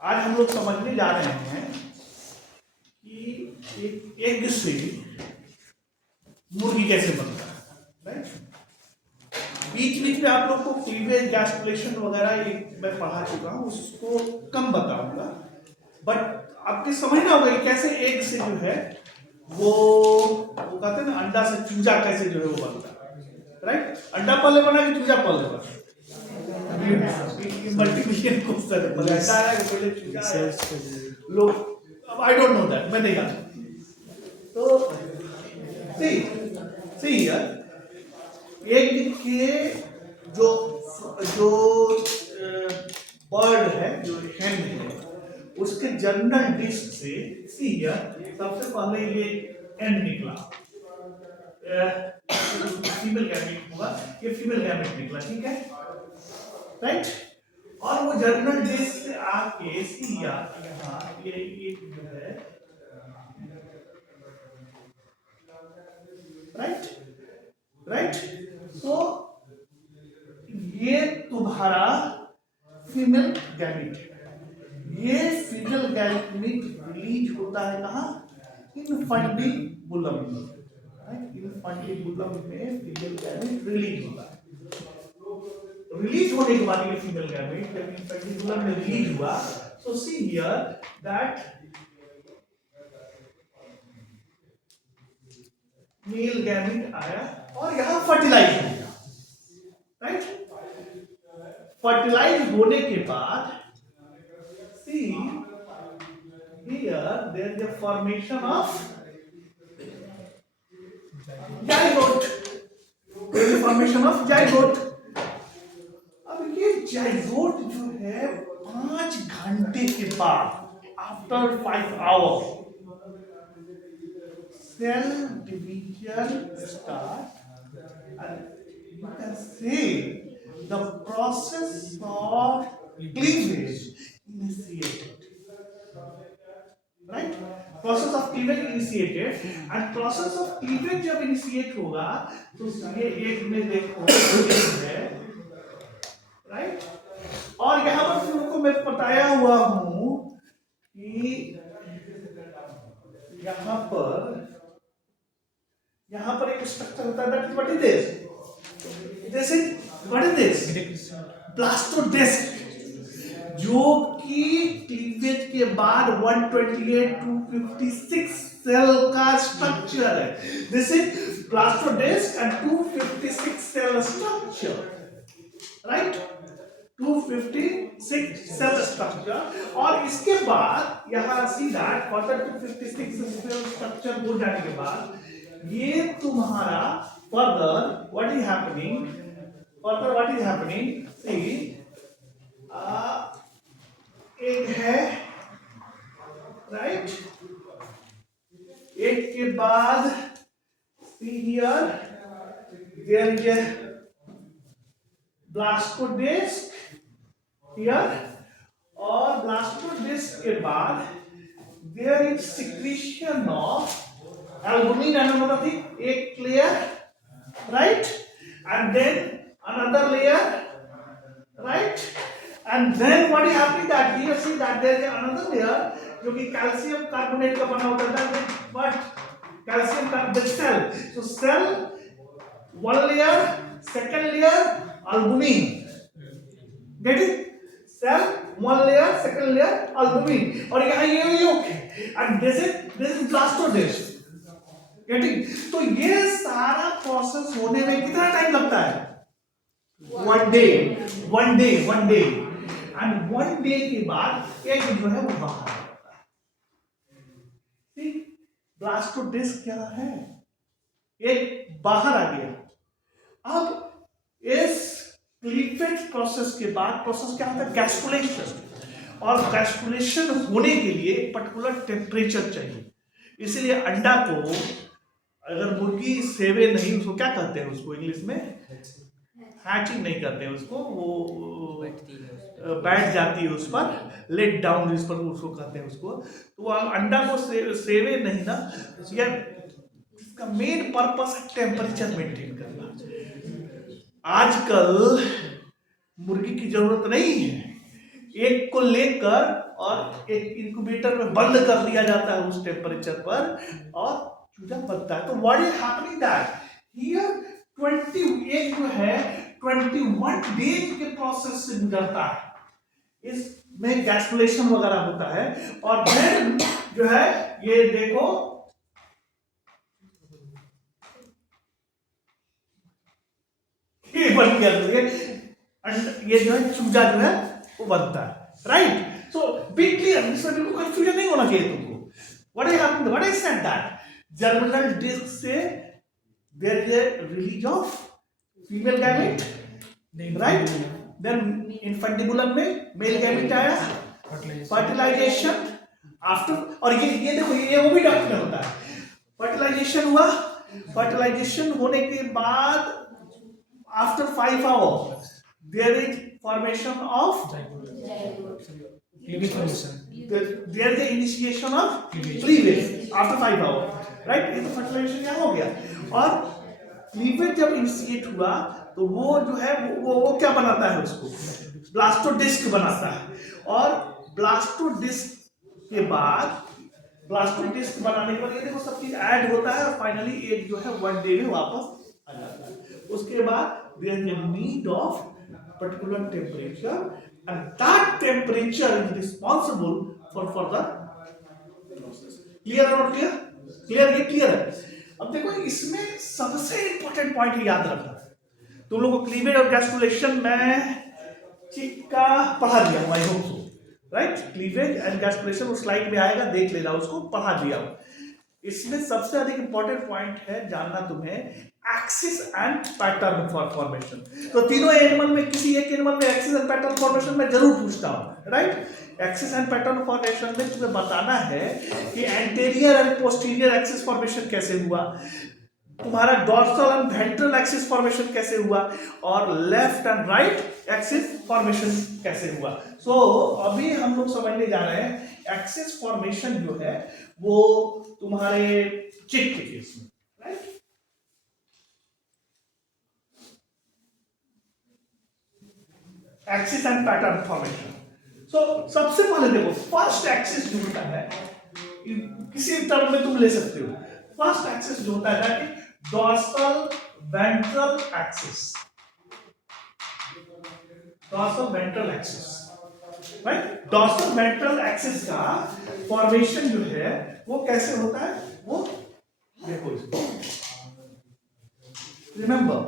आज हम लोग समझने जा रहे हैं कि एक एग से मुर्गी कैसे बनता है, राइट। बीच बीच में आप लोग को क्लीवेज गैस्ट्रुलेशन वगैरह एक मैं पढ़ा चुका हूँ, उसको कम बताऊंगा, बट आपके समझना होगा कि कैसे एग से जो है वो कहते हैं ना, अंडा से चूजा कैसे जो है वो बनता है, राइट। अंडा पहले बना कि चूजा पहले बना? मल्टीप्लिकेशन क्वेश्चन है, पहले अंडा आया कि पहले चूजा आया? लोग अब आई डोंट नो दैट, मैं नहीं जानता। तो सही यार, एग के जो जो बर्ड है, जो हैन है, उसके जनरल डिस्क से सी सबसे पहले ये एंड निकला, फीमेल गैमेट होगा, ये फीमेल गैमेट निकला, ठीक है, राइट। और वो जनरल डिस्क से आके सी यहाँ ये जो है, राइट राइट। सो ये तुम्हारा फीमेल गैमेट है। ये फीमेल गैमेट रिलीज होता है कहाँ? इनफंडिबुलम में, राइट। इनफंडिबुलम में फीमेल गैमेट रिलीज होता है। रिलीज होने के बाद ये फीमेल गैमेट जब इनफंडिबुलम में रिलीज हुआ, so see here that mail gamete आया और यहाँ फर्टिलाइज हो गया, राइट। फर्टिलाइज होने के बाद see here there is a formation of zygote, there is a formation of zygote। अब ये zygote जो है 5 घंटे के बाद, after 5 hours, cell division starts, and you can say the process of cleavage initiated, right? Process of cleavage initiated, and process of cleavage जब initiate होगा तो ये एक में देखो है, राइट। और यहाँ पर तुमको मैं बताया हुआ हूँ कि यहाँ पर एक स्ट्रक्चर होता है, that is what is this, this is what is this, blastodisc, जो कि क्लीवेज के बाद 128 to 256 सेल का स्ट्रक्चर है। This is blastodisc and 256 cell structure, right, 256 cell structure. और इसके बाद यहाँ सीधा फर्दर 256 सेल स्ट्रक्चर हो जाने के बाद ये तुम्हारा further what is happening, further what is happening, see एक है, राइट। एक के बाद see here there is a blastodisc here, और ब्लास्टोडेस्क के बाद there is secretion of albumin and another thing, एक layer, right, and then another layer, right, and then what is happening that here see that there is another layer जो कि calcium carbonate का बना होता है, but calcium carbonate cell, so cell one layer, second layer albumin, get it, cell one layer, second layer albumin, और यहाँ ये yolk है, and this is blastodesk, getting. तो ये सारा प्रोसेस होने में कितना टाइम लगता है? 1 day, 1 day, 1 day, and 1 day के बाद एक जो है वो बाहर आता है। ब्लास्टोडेस्क क्या है? एक बाहर आ गया। अब इस क्लीवेज प्रोसेस के बाद प्रोसेस क्या होता है? गैस्ट्रुलेशन, और गैस्ट्रुलेशन होने के लिए एक पर्टिकुलर टेम्परेचर चाहिए। इसलिए अंडा को अगर मुर्गी सेवे नहीं, उसको क्या कहते हैं, उसको इंग्लिश में हैचिंग नहीं करते हैं उसको, वो बैठ जाती है उस पर, लेट डाउन इस पर उसको कहते हैं उसको। तो वो अंडा को सेवे नहीं ना, या इसका मेन पर्पस है टेम्परेचर मेंटेन करना। आजकल मुर्गी की जरूरत नहीं है, एक को लेकर और एक इंक्यूबेटर में बंद कर दिया जाता है उस टेम्परेचर पर और चूजा बनता है। तो what is happening that here 20 एक जो है 21 डेज के प्रोसेस से गुजरता है, इसमें गैस्ट्रुलेशन वगैरह होता है और फिर जो है ये देखो ये बन गया, ये जो है चूजा जो है वो बनता है, राइट। सो बी क्लियर, इसमें बिल्कुल कंफ्यूजन नहीं होना चाहिए तुमको। What is happening, what is said that germinal disc से there is a release of female gamete, right, then infundibulum में मेल गैमेट आया, फर्टिलाइजेशन आफ्टर, और ये देखो ये वो भी डॉक्टर होता है, फर्टिलाइजेशन हुआ, फर्टिलाइजेशन होने के बाद after 5 hours there is formation of cleavage formation, there is the initiation of cleavage after 5 hours, right। ये तो फर्टिलाइजेशन यहाँ हो गया और क्लीवेज जब इनिशिएट हुआ तो वो जो है वो क्या बनाता है, उसको ब्लास्टोडिस्क बनाता है और ब्लास्टोडिस्क के बाद ब्लास्टोडिस्क बनाने के बाद ये देखो सब चीज ऐड होता है और फाइनली एक जो है 1 डे में वापस आ जाता है। उसके बाद there is a need of particular temperature and that temperature is responsible for further process। clear or not clear? clear, ये clear है। अब देखो इसमें सबसे इंपॉर्टेंट पॉइंट याद रखना, तुम लोगों को क्लीवेज और गैस्ट्रुलेशन में चिक्का पढ़ा दिया हूं, I hope so, right. Cleavage and gastrulation उस स्लाइड में आएगा, देख लेना, उसको पढ़ा दिया हूं। इसमें सबसे अधिक इंपॉर्टेंट पॉइंट है जानना तुम्हें axis and pattern for formation. तो तीनों एनिमल में किसी एक एनिमल में एक्सिस एंड पैटर्न फॉर्मेशन में जरूर पूछता हूं, right. Axis and pattern formation में तुम्हें बताना है कि anterior and posterior axis formation कैसे हुआ, तुम्हारा dorsal and ventral axis formation कैसे हुआ और left and right axis formation कैसे हुआ। सो अभी हम लोग समझने जा रहे हैं एक्सिस फॉर्मेशन जो है वो तुम्हारे चिक के केस में, right. Axis and pattern formation. So सबसे पहले देखो फर्स्ट एक्सिस जो होता है, किसी टर्म में तुम ले सकते हो, फर्स्ट एक्सिस जो होता है that is dorsal ventral axis, dorsal ventral axis, right. Dorsal ventral axis का फॉर्मेशन जो है वो कैसे होता है, वो देखो इसको, remember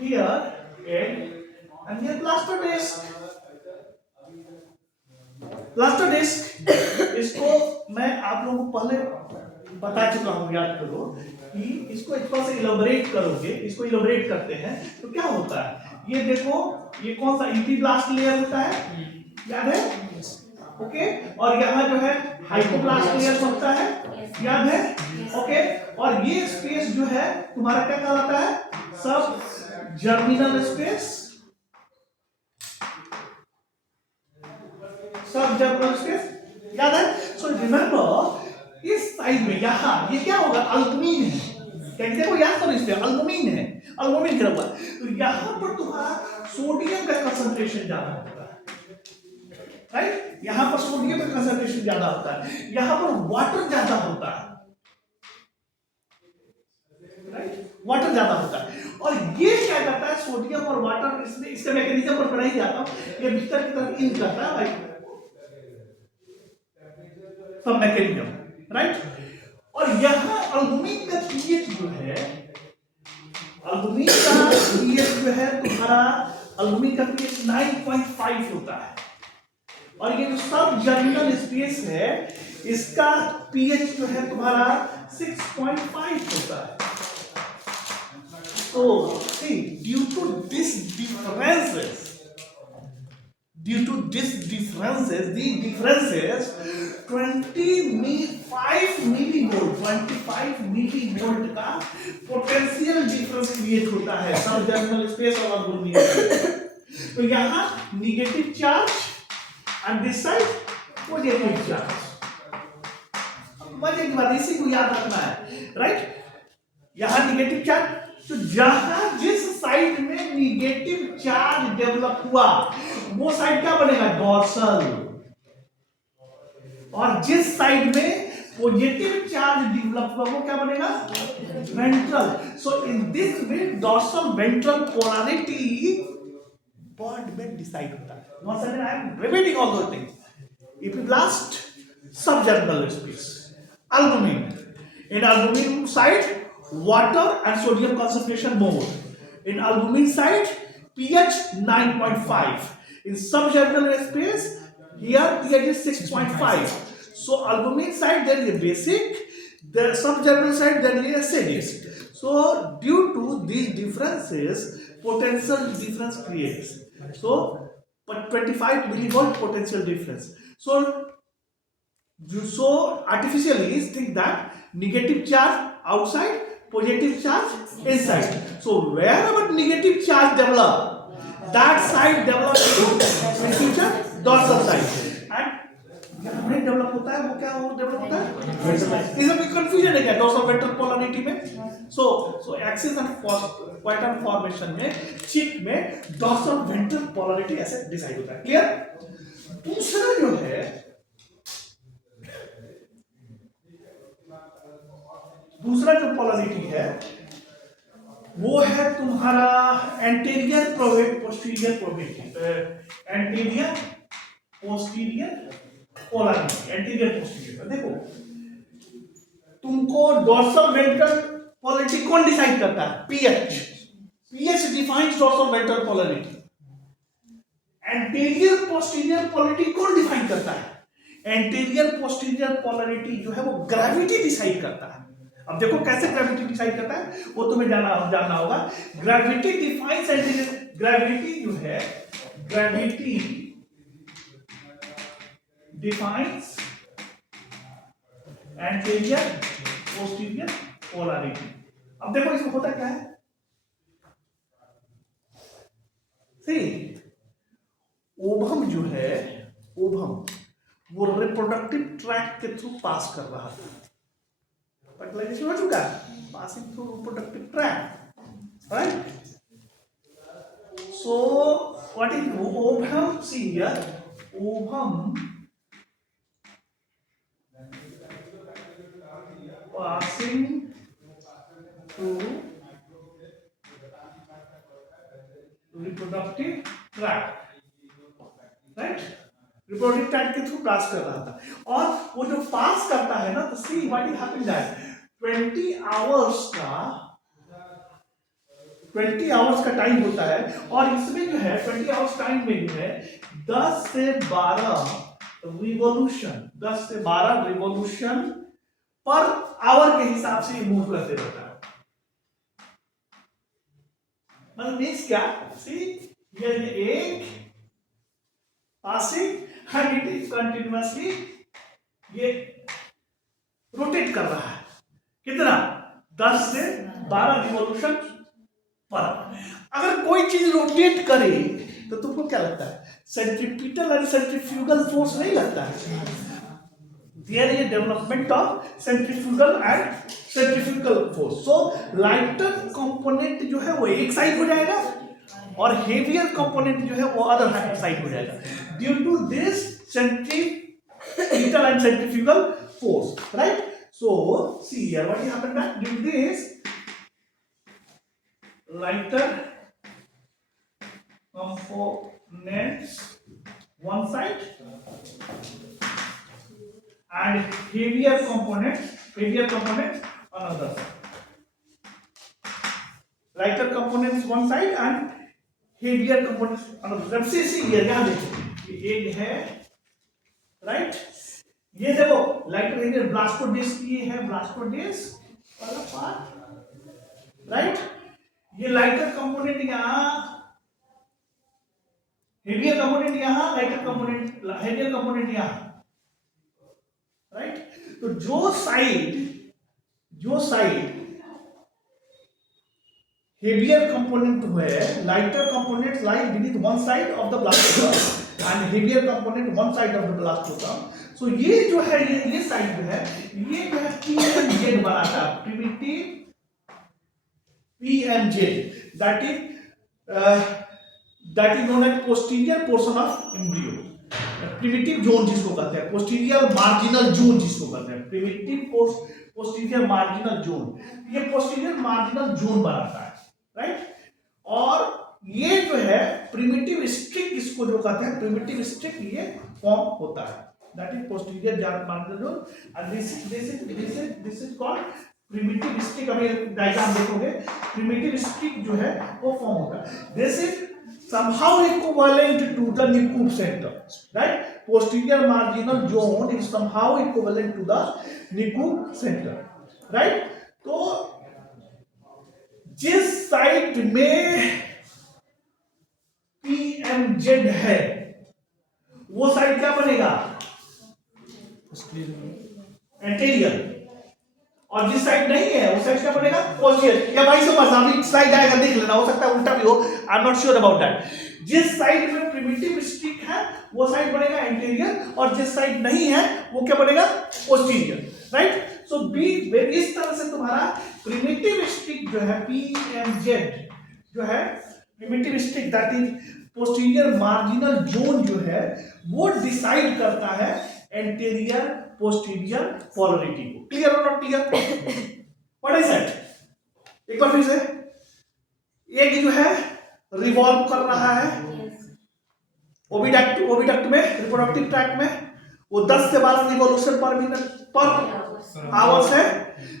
here egg and here blastodisc, blastodisc इसको मैं आप लोगों को पहले बता चुका हूं, याद करो कि इसको एक बार से इलैबोरेट करोगे, इसको इलैबोरेट करते हैं तो क्या होता है, ये देखो ये कौन सा एपिब्लास्ट लेयर होता है, याद है, ओके, और यहाँ जो है हाइपोब्लास्ट लेयर होता है, याद है, ओके, और ये स्पेस जो है तुम्हारा क्या कहलाता है, सब जर्मिनल स्पेस, सब जर्मिनल स्पेस, याद है। सो रिमेंबर इस साइड में यहाँ ये क्या होगा, अल्बुमिन है, कहते हो याद करो, इस पे अल्बुमिन है, अल्बुमिन गिरा हुआ, तो यहाँ पर तुम्हारा सोडियम का कंसंट्रेशन ज्यादा होता है, राइट, यहाँ पर सोडियम का कंसंट्रेशन ज्यादा होता है, यहाँ पर वाटर ज्यादा होता है, राइट, वाटर ज्यादा होता है, और ये क्या करता है, सोडियम और वाटर, इसमें इसका मैकेनिज्म पर बनाई जाता है, ये भीतर की तरफ इन करता है, राइट, सब मैकेनिज्म, राइट। और यहां अल्बुमिन का पीएच जो है, अल्बुमिन का पीएच जो है तुम्हारा, अल्बुमिन का पीएच 9.5 होता है, और ये जो सब जर्मिनल स्पेस है इसका पीएच जो है तुम्हारा 6.5 होता है। So see, due to these differences, these differences 25 millivolt का पोटेंशियल डिफरेंस क्रिएट होता है सब जर्मिनल स्पेस और अल्बुमिन। तो यहाँ negative charge and this side positive charge, मजे की बात, इसी को याद रखना है, राइट। यहाँ निगेटिव चार्ज, तो जहां जिस साइड में निगेटिव चार्ज डेवलप हुआ वो साइड क्या बनेगा, डोर्सल, और जिस साइड में पॉजिटिव चार्ज डेवलप हुआ वो क्या बनेगा, ventral. So in this way dorsal ventral polarity bird में डिसाइड होता है। Once again, I am repeating all those things. Epiblast, subgerminal space, albumin. In albumin side, water and sodium concentration more. In albumin side, pH 9.5. In subgerminal space, here pH is 6.5. So albumin side there is a basic, the subgerminal side there is acidic. So due to these differences, potential difference creates. So, but 25 millivolt potential difference. So artificially think that negative charge outside, positive charge inside. So wherever negative charge develop, that side develops in future dorsal side. And जब नहीं develop होता है वो क्या develop होता है, इसमें कोई कंफ्यूजन है क्या डोर्सल वेंट्रल पोलैरिटी में? सो एक्सिस एंड क्वार्टर फॉर्मेशन में चिक में डोर्सल वेंट्रल पोलैरिटी ऐसे डिसाइड होता है। क्लियर? दूसरा जो है, दूसरा जो पोलैरिटी है वो है तुम्हारा anterior posterior probability, anterior posterior polarity, anterior posterior. देखो तुमको डोर्सल वेंट्रल पोलैरिटी कौन डिसाइड करता है, pH, pH defines dorsal ventral polarity. Anterior posterior polarity कौन डिफाइन करता है, एंटीरियर पोस्टीरियर पोलैरिटी जो है वो ग्रेविटी डिसाइड करता है। अब देखो कैसे ग्रेविटी डिसाइड करता है वो तुम्हें जानना होगा। ग्रेविटी डिफाइंस एंटीरियर, ग्रेविटी जो है, gravity defines anterior posterior polarity. अब देखो इसमें होता क्या है, सी ओवम जो है, ओवम वो रिप्रोडक्टिव ट्रैक्ट के थ्रू पास कर रहा था, फर्टिलाइजेशन हो चुका है, passing through reproductive tract, right? So what is ovum? See here, ovum passing through reproductive tract, right? Reproductive tract के थ्रू पास कर रहा था, और वो जो पास करता है ना, तो see what is happening that 20 hours का टाइम होता है, और इसमें जो है 20 आवर्स टाइम में जो है 10 से 12 रिवॉल्यूशन, 10 से 12 रिवॉल्यूशन पर आवर के हिसाब से मूव करते रहता है। मतलब मीन्स क्या, सी ये एक passing and it is continuously ये रोटेट कर रहा है, कितना, 10 से 12 रिवॉल्यूशन पर। अगर कोई चीज रोटेट करे तो तुमको क्या लगता है, सेंट्रीपिटल और सेंट्रीफ्यूगल फोर्स नहीं लगता है, there is a development of centrifugal and centrifugal force. So lighter component जो है वो एक साइड हो जाएगा और heavier component जो है वो अदर साइड हो जाएगा, due to this centripetal and centrifugal force, right? So see here what happened that due to this lighter components one side and heavier components another side. Lighter components one side and heavier components another. Let's see here, यहाँ देखो ये है, right? ये देखो lighter heavier ब्लास्टोडिस्क, ये है ब्लास्टोडिस्क वाला part, right? ये lighter component यहाँ, heavier component यहाँ, lighter component, heavier component यहाँ, राइट? तो जो साइड हेवियर कंपोनेंट है, lighter component lie beneath one side of the blastoderm and heavier component one side of the blastoderm. So ये जो है, ये साइड जो है, ये जो है पीएमजेड बनाता है, primitive PMZ, that is that is known as posterior portion of embryo, primitive zone जिसको कहते हैं, पोस्टीरियर मार्जिनल जोन जिसको कहते हैं, प्रिमिटिव पोस्टीरियर मार्जिनल जोन, ये पोस्टीरियर मार्जिनल जोन बनाता है, राइट। और ये जो है प्रिमिटिव स्ट्रिक इसको जो कहते हैं, प्रिमिटिव स्ट्रिक ये फॉर्म होता है, that is posterior marginal zone, and this is called primitive streak. अभी डायग्राम देखोगे, प्रिमिटिव स्ट्रिक जो है वो फॉर्म होता है, this is somehow equivalent to the Newcomb center, right? Posterior marginal zone is somehow equivalent to the Newcomb center, right? तो जिस site में PMZ है वो साइट क्या बनेगा, एंटीरियर, और जिस साइड नहीं है वो साइड क्या बनेगा, पोस्टीरियर। या भाई समझ, अभी स्लाइड आएगा देख लेना, हो सकता है उल्टा भी हो, I am not sure about that. जिस साइड में प्रिमिटिव स्ट्रिक है वो साइड बनेगा एंटीरियर, और जिस साइड नहीं है वो क्या बनेगा, पोस्टीरियर, राइट। सो बी इस तरह से तुम्हारा प्रिमिटिव स्ट्रिक जो है PMZ जो है, primitive streak that is posterior marginal zone जो है वो डिसाइड करता है एंटीरियर पोस्टीरियर पोलरिटी को। क्लियर और not clear? What is that? एक बार फिर से, एक जो है रिवॉल्व कर रहा है ओविडक्ट में, रिप्रोडक्टिव ट्रैक्ट में, वो 10 से 12 रिवॉल्यूशन पर मिनट पर आवर्स है,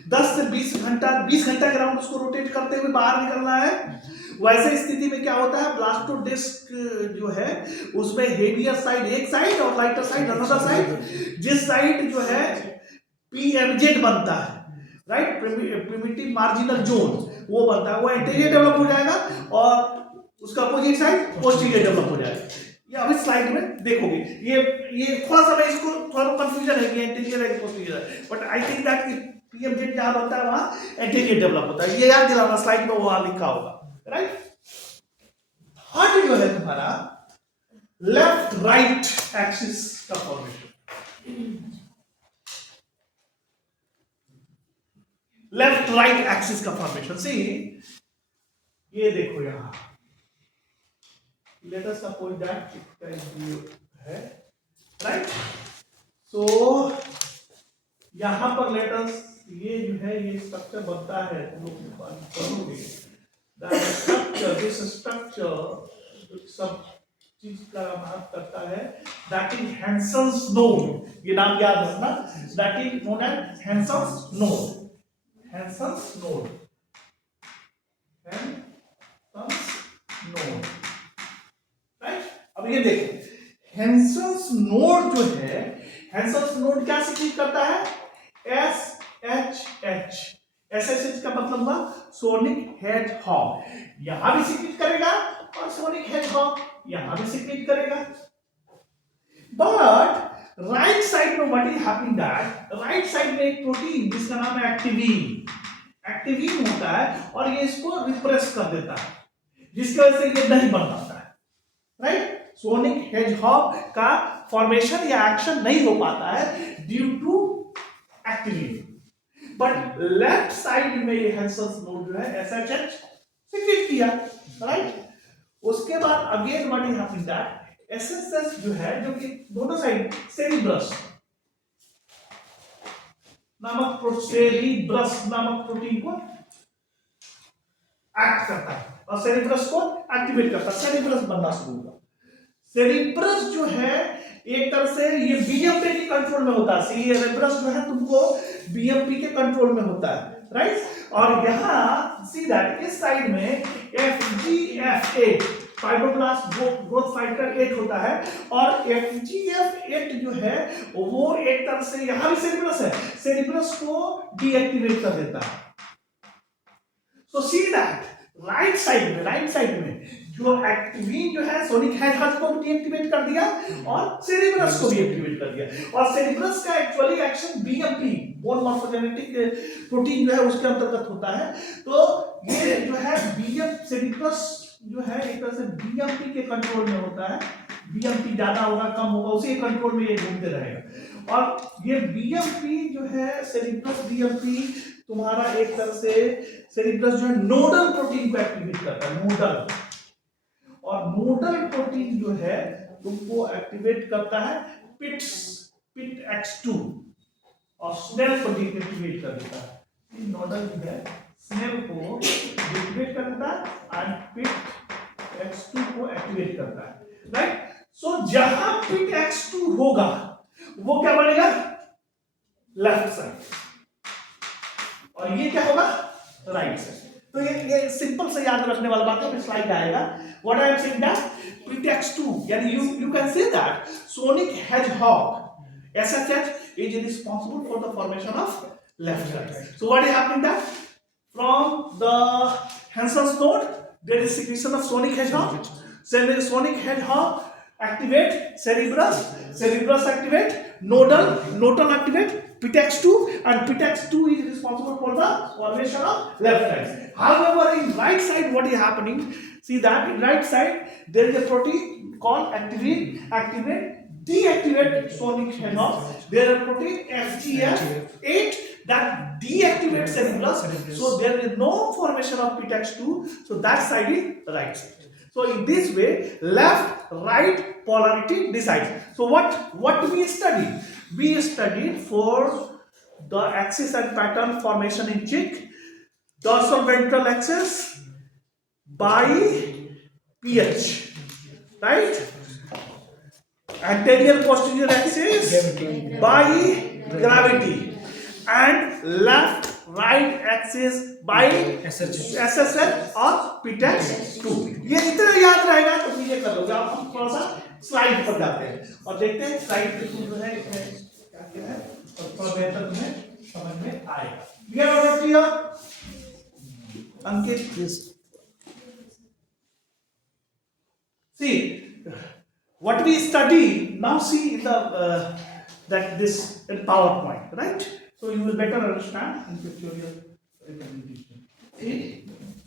10 से 20 घंटा, 20 घंटा के राउंड उसको रोटेट करते हुए बाहर निकलना है। वैसे स्थिति में क्या होता है, ब्लास्टोडिस्क जो है उसमें हेवियर साइड एक साइड और लाइटर साइड अनदर साइड, जिस साइड जो है PMZ बनता है, राइट, प्रिमिटिव मार्जिनल जोन वो बनता है, वो एंटीरियर डेवलप हो जाएगा और उसका अपोजिट साइड पोस्टीरियर डेवलप हो जाएगा। ये अभी स्लाइड में देखोगे, ये थोड़ा सा मैं इसको थोड़ा कंफ्यूजन है कि एंटीरियर है पोस्टीरियर है, but I think that PMZ जहां बनता है वहां एंटीरियर डेवलप होता है, ये याद दिलाना, स्लाइड में वहां लिखा होगा, राइट। हार्ट जो है तुम्हारा लेफ्ट राइट एक्सिस का फॉर्मेशन, लेफ्ट राइट एक्सिस का फॉर्मेशन, सी ये देखो यहां, लेट अस सपोज दैट इसका व्यू है, राइट। सो यहां पर लेट अस, ये जो है ये स्ट्रक्चर बनता है, तुम लोग पढ़ोगे दैट स्ट्रक्चर, दिस स्ट्रक्चर सब चीज का बात करता है, दैट इज हैंसन्स नोड, ये नाम याद रखना, that is known as Hensen's node, Hensen's node, Hensen's node, right. अब ये देखो हैंसन्स नोड जो है, हैंसन्स नोड क्या सिक्रीट करता है, SHH, SHH का मतलब हुआ सोनिक हेडहॉग, यहां भी सिक्रीट करेगा और सोनिक हेडहॉग यहां भी सिक्रीट करेगा, बट राइट साइड में what is happening, that right side में एक प्रोटीन जिसका नाम है एक्टिविन, एक्टिविन होता है और ये इसको रिप्रेस कर देता है, जिसकी वजह से ये नहीं बन पाता है, राइट। सोनिक हेडहॉग का फॉर्मेशन या एक्शन नहीं हो पाता है due to activin, but left side में ये हैंसन्स नोड जो है SHH सिक्रीट किया, राइट। उसके बाद again what is happening, that SSH जो है, जो कि दोनों साइड सेरिब्रस नामक प्रोटीन को एक्ट करता है और सेरिब्रस को एक्टिवेट करता है, सेरिब्रस बनना शुरू होगा। सेरिब्रस जो है एक तरह से ये BMP के कंट्रोल में होता है, सेरिब्रस जो है तुमको BMP के कंट्रोल में होता है, राइट। और यहां सी दैट इस साइड में FGF8 फाइब्रोब्लास्ट ग्रोथ फैक्टर 8 होता है, और FGF8 जो है वो एक तरह से यहां भी सेरिब्रस है, सेरिब्रस को डीएक्टिवेट कर देता है। सो सी दैट राइट साइड में जो एक्टिविन जो है सोनिक हेडहॉग को डीएक्टिवेट कर दिया और सेरिब्रस को भी एक्टिवेट कर दिया, और सेरिब्रस का actually action BMP bone morphogenetic protein जो है उसके अंतर्गत होता है। तो ये जो है सेरिब्रस जो है एक तरह से BMP के कंट्रोल में होता है, BMP ज्यादा होगा कम होगा उसी कंट्रोल में ये घूमते रहेगा, और ये BMP जो है सेरिब्रस BMP तुम्हारा एक तरह से सेरिब्रस जो है नोडल प्रोटीन को एक्टिवेट करता है, नोडल और नोडल प्रोटीन जो है तुमको एक्टिवेट करता है पिट X2 और स्नेल प्रोटीन एक्टिवेट कर देता है। नोडल जो है स्नेल को एक्टिवेट कर देता है एंड पिट X2 को एक्टिवेट करता है, राइट। सो जहां पिट X2 होगा वो क्या बनेगा, लेफ्ट साइड, और ये क्या होगा, राइट साइड। तो ये सिंपल से याद रखने वाला बात है, स्लाइड आएगा। What I am saying that PTX2 यानी you can say that sonic hedgehog SHH is responsible for the formation of left side. So what is happening that from the Hansen's node there is secretion of sonic hedgehog. Sonic hedgehog activate cerebrus activate nodal activate PTX2, and PTX2 is responsible for the formation of left side. However, in right side what is happening, see that in right side there is a protein called activate deactivate sonic hedgehog. There is a protein FGF8 that deactivates cerebrus, so there is no formation of PTX2, so that side is right side. So in this way left right polarity decides. So what we studied for the axis and pattern formation in chick, dorsal ventral axis by pH, right, anterior posterior axis by gravity, and left right axis by SSL और PTX2। ये इतना याद रहेगा तो ये कर लोगे आप। हम थोड़ा सा स्लाइड पर जाते हैं और देखते हैं स्लाइड पे जो है क्या क्या है और थोड़ा बेहतर तुम्हें समझ में आएगा। क्लियर और clear Ankit? See what we study now, see in the that this in PowerPoint, right? So you will better understand in pictorial representation।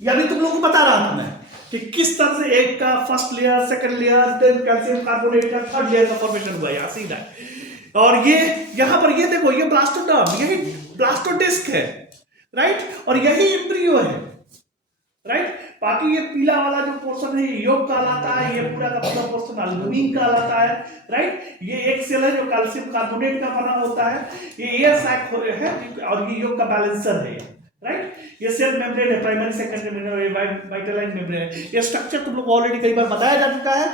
यानी तुम लोगों को बता रहा था मैं कि किस तरह से एक का first layer, second layer, then calcium carbonate का थर्ड लेयर का फॉर्मेशन हुआ है, सीधा। और ये यहाँ पर ये देखो, ये ब्लास्टोडर्म, यही ब्लास्टोडिस्क है, राइट, और यही एम्ब्रियो है, राइट। बाकी ये पीला वाला जो पोर्शन है ये योग कहलाता है, ये पूरा का पूरा पोर्शन एल्बुमिन कहलाता है, राइट। ये एक सेल है जो कैल्शियम कार्बोनेट का बना होता है, ये एयर सैक है और ये योग का बैलेंसर है, राइट। ये सेल मेम्ब्रेन है, प्राइमरी सेकेंडरी मेम्ब्रेन, वाइटलाइन मेम्ब्रेन है। ये स्ट्रक्चर तुम लोग ऑलरेडी कई बार बताया जा चुका है,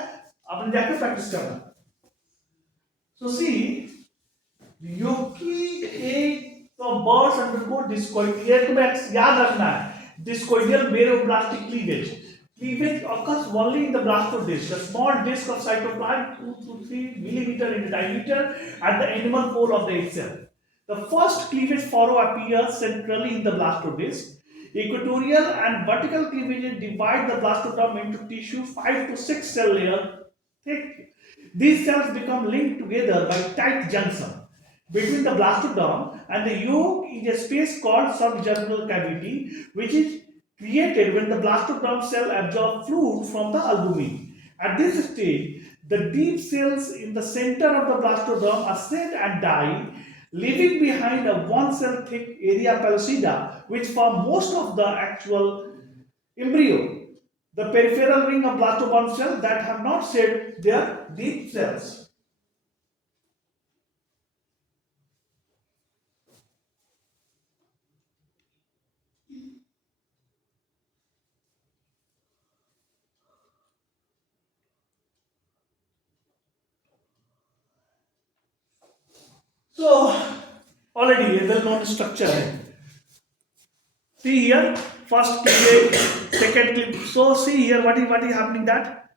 आपने जाकर प्रैक्टिस करना। सो सी योगी एक तो बर्ड्स अंडरगो डिस्कॉइड, ये तुम्हें याद रखना है, discoidal merovlastic cleavage. Cleavage occurs only in the blastodisc, a small disc of cytoplasm 2 to 3 millimeter in diameter at the animal pole of the egg cell. The first cleavage furrow appears centrally in the blastodisc. Equatorial and vertical cleavages divide the blastoderm into tissue 5 to 6 cell layers thick. These cells become linked together by tight junction between the blastoderm and the yolk is a space called subgerminal cavity, which is created when the blastoderm cell absorbs fluid from the albumin. At this stage, the deep cells in the center of the blastoderm ascend and die, leaving behind a one-cell thick area pellucida, which form most of the actual embryo. The peripheral ring of blastoderm cells that have not shed their deep cells. So already a well-known structure है. See here, first cleavage, second cleavage. So see here, what is happening that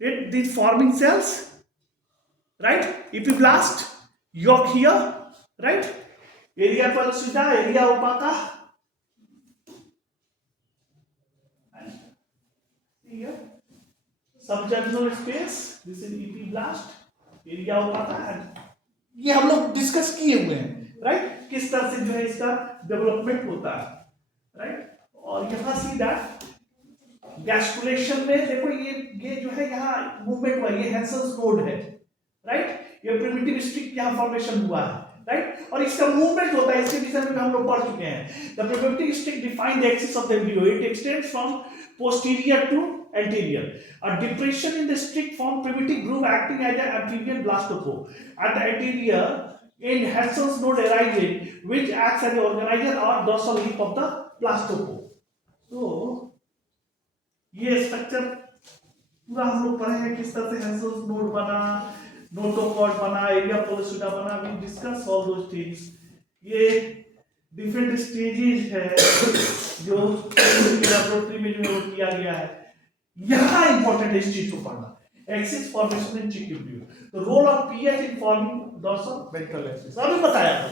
these forming cells, right? Epiblast, yolk here, right? Area pellucida, area opaca. And see here, subgerminal space. This is epiblast. Area हो पाता है, ये हम लोग discuss किए हुए हैं, right, किस तरह से जो है इसका डेवलपमेंट होता है, राइट। और यहाँ सी दैट गैस्कुलेशन में देखो ये जो है यहाँ मूवमेंट हुआ, ये हैंसेन्स नोड है, राइट, ये प्रिमिटिव स्टिक यहाँ फॉर्मेशन हुआ है, राइट, और इसका मूवमेंट होता है, इसके विषय में हम लोग पढ़ चुके हैं। The primitive stick define the axis of the embryo, it extends from posterior to anterior. A depression in the stick form primitive groove acting as an amphibian blastopore. At the anterior, in Henson's node arising, which acts as the organizer or dorsal lip of the blastopore. तो ये structure पूरा हम लोग पढ़े हैं, किस तरह से हेंसन्स नोड बना, नोटोकॉर्ड बना, एरिया पोलिसुडा बना, we discuss all those things. ये डिफरेंट स्टेजेस है जो लैबोरेटरी में जो किया गया है। यहाँ इंपॉर्टेंट इस चीज को पढ़ना, axis formation in chick embryo, the role of pH in forming dorsal ventral axis, अभी बताया था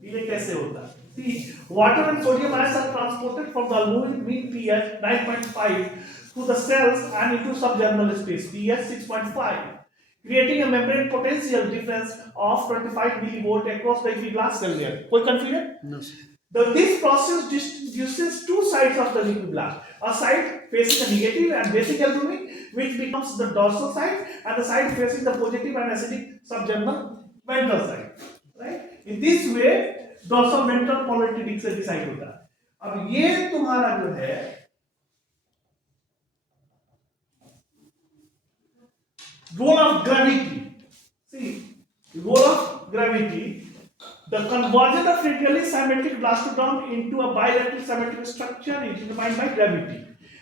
ये कैसे होता है। See, water and sodium ions are transported from the albumin mean pH 9.5 to the cells and into subgerminal space pH 6.5, creating a membrane potential difference of 25 millivolt across the epiblast cell layer. कोई confusion? No, sir. This process distributes two sides of the epiblast. A side facing the negative and basic albumin, which becomes the dorsal side, and the side facing the positive and acidic subgerminal ventral side. Right? In this way, dorsal ventral polarity से decide होता है। अब ये तुम्हारा जो है role of gravity, C role of gravity, the conversion of radially symmetric blastodome into a bilateral symmetric structure is determined by gravity.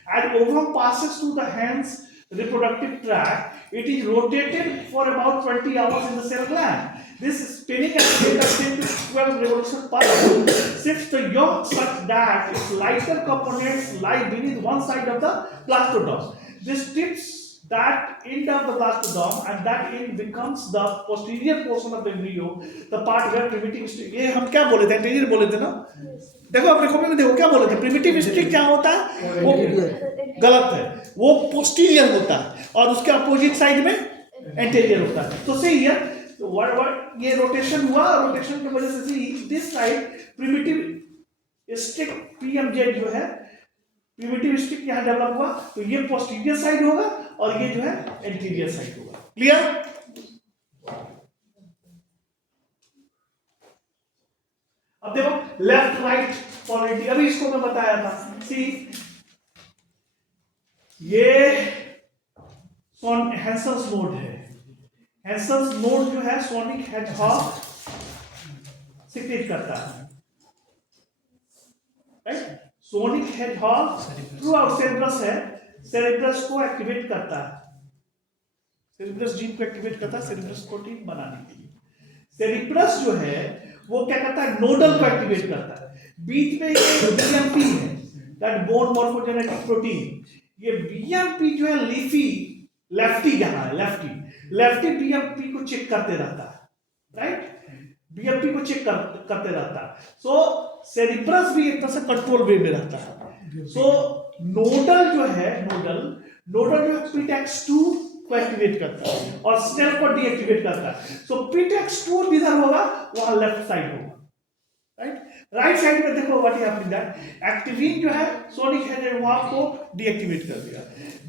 As ovum passes through the hen's reproductive tract, it is rotated for about 20 hours in the cell gland. This spinning at the rate of 10 to 12 revolutions per hour shifts the yolk such that its lighter components lie beneath one side of the blastodome. This tips that end of the blastodome, and that end becomes the posterior portion of the embryo, the part where primitive stick, ये हम क्या बोले थे, anterior बोले थे ना, देखो अपने कॉपी में देखो क्या बोले थे, primitive stick क्या होता है, वो गलत है, वो posterior होता है और उसके अपोजिट साइड में anterior होता है। तो सही है, what ये रोटेशन हुआ, रोटेशन की वजह से this side primitive stick PMZ जो है, प्रिमिटिव स्टिक यहाँ डेवलप हुआ, तो ये पोस्टीरियर साइड होगा और ये जो है एंटीरियर साइड होगा। क्लियर? अब देखो लेफ्ट राइट पोलैरिटी, अभी इसको मैं बताया था। सी ये हेंसन्स नोड है, हेंसन्स नोड जो है सोनिक हेडजहॉग सिक्रेट करता है, राइट? सोनिक हेडजहॉग थ्रू आउट सेरेब्रस है, सेरेब्रस को एक्टिवेट करता है, सेरेब्रस जीन को एक्टिवेट करता है सेरेब्रस प्रोटीन बनाने के लिए। सेरेब्रस जो है वो क्या करता है, नोडल को एक्टिवेट करता है। बीच में ये बीएमपी है, दैट बोन मॉर्फोजेनेटिक प्रोटीन, ये बीएमपी जो है लीफी लेफ्टी, यहाँ है लेफ्टी बीएमपी को चेक करते रहता है, राइट? बीएमपी को चेक करते रहता है। सो सेरेब्रस भी एक तरह से कंट्रोल वे में रहता है। सो नोडल जो है नोडल जो है PTX2 को एक्टिवेट करता है और स्नेल को डीएक्टिवेट करता है। सो PTX2 जिधर होगा वहां लेफ्ट साइड होगा, राइट? राइट साइड में देखो व्हाट हैपेनिंग, दैट एक्टिविन जो है सोनिक हेडजहॉग को डीएक्टिवेट कर दिया,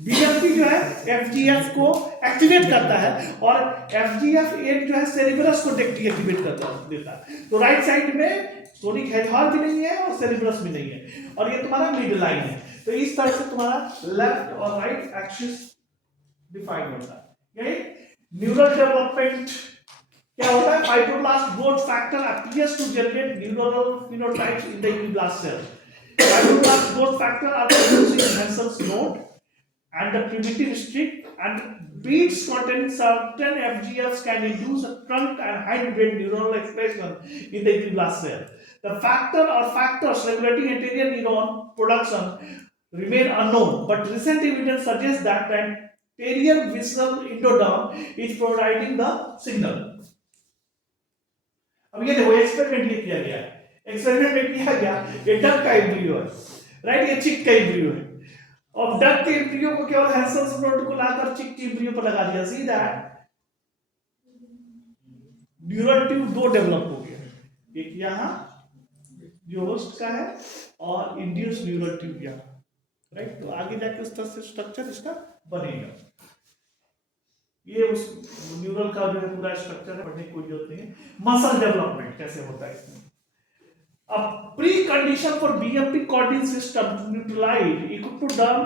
बीएमपी जो है एफजीएफ को एक्टिवेट करता है और FGF8 जो है सेरेब्रस को डीएक्टिवेट कर देता है। तो राइट साइड में सोनिक हेडजहॉग भी नहीं है और सेरेब्रस भी नहीं है, और ये तुम्हारा मिड लाइन है। तो इस तरह से तुम्हारा लेफ्ट और राइट एक्सिस डिफाइन होता है। यही न्यूरल डेवलपमेंट क्या होता है, fibroblast growth factor appears to generate neuronal phenotypes in the epiblast cell. Fibroblast growth factor are produced in Henson's node and the primitive streak, and beads containing certain FGFs can induce a trunk and hindbrain neuronal expression in the epiblast cell. The factor or factors regulating anterior neuron production remain unknown, but recent evidence suggests that the anterior visceral endoderm is providing the signal. अब ये देखो experiment ये किया गया है, experiment में किया गया, ये डक का एम्ब्रियो है, राइट? ये चिक का एम्ब्रियो है, और डक के एम्ब्रियो को केवल हेंसन्स नोड को लाकर चिक के एम्ब्रियो पर लगा दिया, सी दैट न्यूरल ट्यूब दो डेवलप हो गया, एक यहाँ जो होस्ट का है और इंड्यूस न्यूरल ट्यूब यहाँ, राइट? तो आगे जाके उस तरह से स्ट्रक्चर इसका बनेगा। ये उस न्यूरल का जो है पूरा स्ट्रक्चर है, पढ़ने की कोई जरूरत नहीं है। मसल डेवलपमेंट कैसे होता है इसमें। अब pre condition for BMP coordinate system to neutralize ectoderm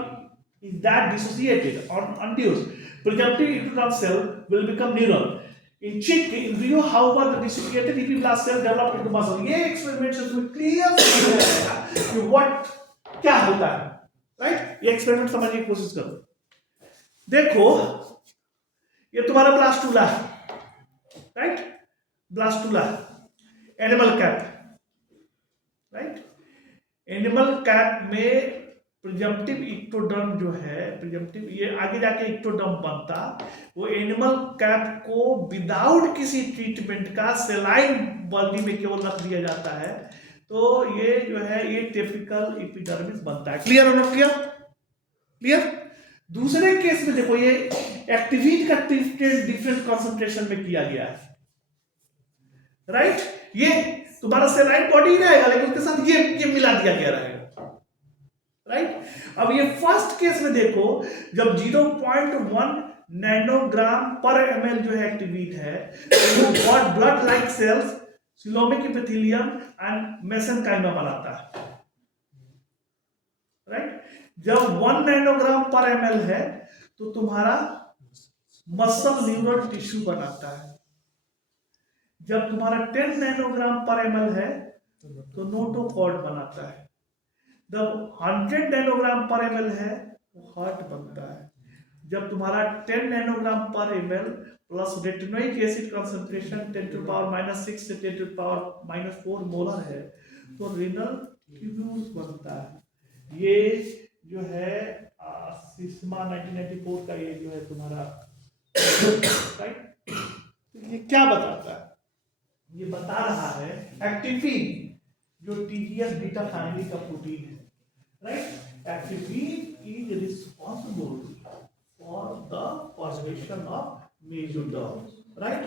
is that dissociated or unduced presumptive ectoderm cell will become neural. In chick embryo, however, the dissociated epiblast cell develop into muscle. ये experiment से तुम्हें clear समझ में आएगा कि what क्या होता है, राइट। ये एक्सपेरिमेंट समझने की कोशिश करो। देखो ये तुम्हारा ब्लास्टुला है, right, blastula animal cap, right. Animal cap में प्रिजम्पटिव इक्टोडर्म जो है, प्रिजम्पटिव ये आगे जाके इक्टोडर्म बनता, वो एनिमल कैप को विदाउट किसी ट्रीटमेंट का सेलाइन बॉडी में केवल रख दिया जाता है, तो ये जो है ये टिपिकल एपिडर्मिस बनता है। क्लियर होना, क्लियर क्लियर। दूसरे केस में देखो ये एक्टिविन का ट्रीटमेंट डिफरेंट कंसंट्रेशन में किया गया है, राइट। ये तुम्हारा सेलाइन बॉडी ही रहेगा लेकिन उसके साथ ये मिला दिया गया रहेगा, राइट। अब ये फर्स्ट केस में देखो जब 0.1 नैनोग्राम पर ml जो है एक्टिविन है, वो got blood like cells coelomic epithelium and mesenchyma बनाता है, राइट। जब 1 नैनोग्राम पर ml है तो तुम्हारा मसल न्यूरल टिश्यू बनाता है। जब तुम्हारा 10 नैनोग्राम पर ml है तो नोटोकॉर्ड बनाता है। जब 100 नैनोग्राम पर ml है तो हार्ट बनता है। जब तुम्हारा 10 नैनोग्राम पर ml plus retinoic acid concentration 10 to power -6 से 10 टू पावर -4 मोलर है तो रीनल ट्यूब्यूल्स बनता है। ये जो है सिस्मा 1994 का ये जो है तुम्हारा, राइट। ये क्या बताता है, ये बता रहा है एक्टिविन जो TGF बीटा फैमिली का प्रोटीन है, right. Activin is responsible for the formation of mesoderm, right.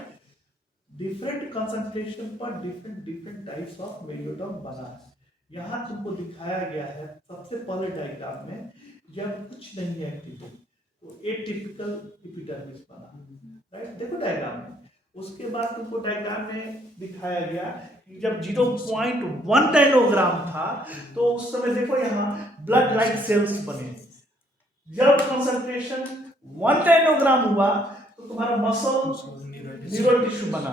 Different concentration पर डिफरेंट टाइप्स ऑफ मेसोडर्म बना है। यहाँ तुमको दिखाया गया है सबसे पहले डायग्राम में जब कुछ नहीं है एक्टिविन तो एटिपिकल एपिडर्मिस बना, राइट। देखो डायग्राम में, उसके बाद तुमको डायग्राम में दिखाया गया कि जब 0.1 नैनोग्राम था तो उस समय देखो यहाँ ब्लड लाइक सेल्स बने। जब कंसंट्रेशन 1 नैनोग्राम हुआ तो तुम्हारा मसल न्यूरल टिश्यू बना।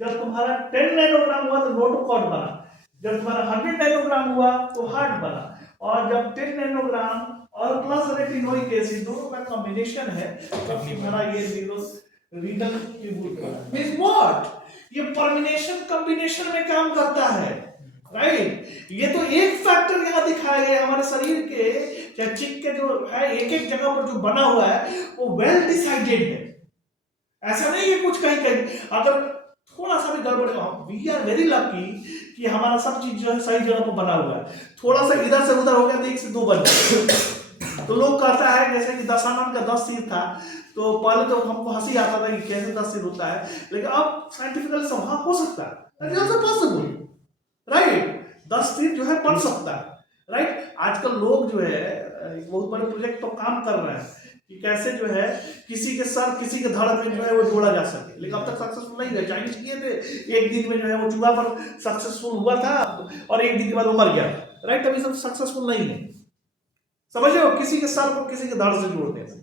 जब तुम्हारा 10 नैनोग्राम हुआ तो नोटोकॉर्ड बना। जब तुम्हारा 100 नैनोग्राम हुआ तो हार्ट बना। और जब 10 नैनोग्राम और प्लस रेटिनोइक एसिड दोनों का कॉम्बिनेशन है तो तुम्हारा ये रीनल ट्यूब्यूल मींस व्हाट, ये परमिनेशन कॉम्बिनेशन में काम करता है, राइट। ये तो एक फैक्टर यहाँ दिखाया गया हमारे शरीर के या चिक के जो है एक एक जगह पर जो बना हुआ है वो वेल डिसाइडेड है। ऐसा नहीं है कुछ कहीं कहीं अगर थोड़ा सा भी गड़बड़, वी आर वेरी लकी कि हमारा सब चीज जो है सही जगह पर बना हुआ है। थोड़ा सा इधर से उधर हो गया तो 1 से 2 बन गया। तो लोग कहता है जैसे कि दशानन का 10 सिर था तो पहले तो हमको हंसी आता था कि कैसे 10 सिर होता है, लेकिन अब साइंटिफिकली संभव हो सकता है, पॉसिबल, राइट। 10 सिर जो है बन सकता है, राइट। आजकल लोग जो है बहुत बड़े प्रोजेक्ट पर काम कर रहे हैं कि कैसे जो है किसी के सर किसी के धड़ में जो है वो जोड़ा जा सके, लेकिन अब तक सक्सेसफुल नहीं है। चाइनीज किए थे, एक दिन में जो है वो चूहा पर सक्सेसफुल हुआ था और एक दिन के बाद वो मर गया, राइट। अभी सब सक्सेसफुल नहीं है, समझ रहे हो, किसी के सर को किसी के धड़ से जोड़ देना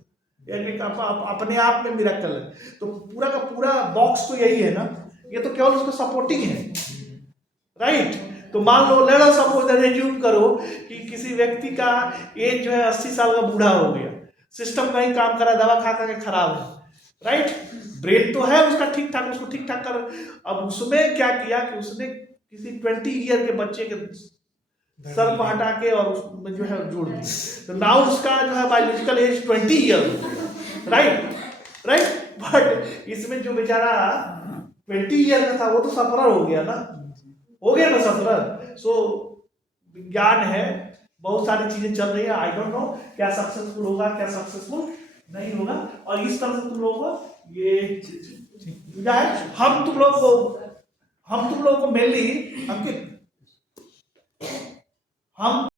अपने आप में मिरेकल है। तो पूरा का पूरा बॉक्स तो यही है ना, ये तो केवल उसको सपोर्टिंग है, राइट। तो मान लो लेट्स सपोज एज्यूम करो कि किसी व्यक्ति का एज जो है 80 साल का बूढ़ा हो गया, सिस्टम का ही काम करा, दवा खा के खराब है, राइट। ब्रेन तो है उसका ठीक ठाक, उसको ठीक ठाक कर। अब उसमें क्या किया कि उसने किसी 20 ईयर के बच्चे के सर को हटा के और उसमें जो है जोड़ दी, तो नाउ उसका जो है biological age 20 year, right right. But इसमें जो बेचारा 20 ईयर का था वो तो सफरर हो गया ना, हो गया ना सफरर। सो विज्ञान है, बहुत सारी चीजें चल रही है, आई डोंट नो क्या सक्सेसफुल होगा क्या सक्सेसफुल नहीं होगा। और इस तरह से तुम लोगों को ये क्या है, हम तुम लोगों को मेनली हम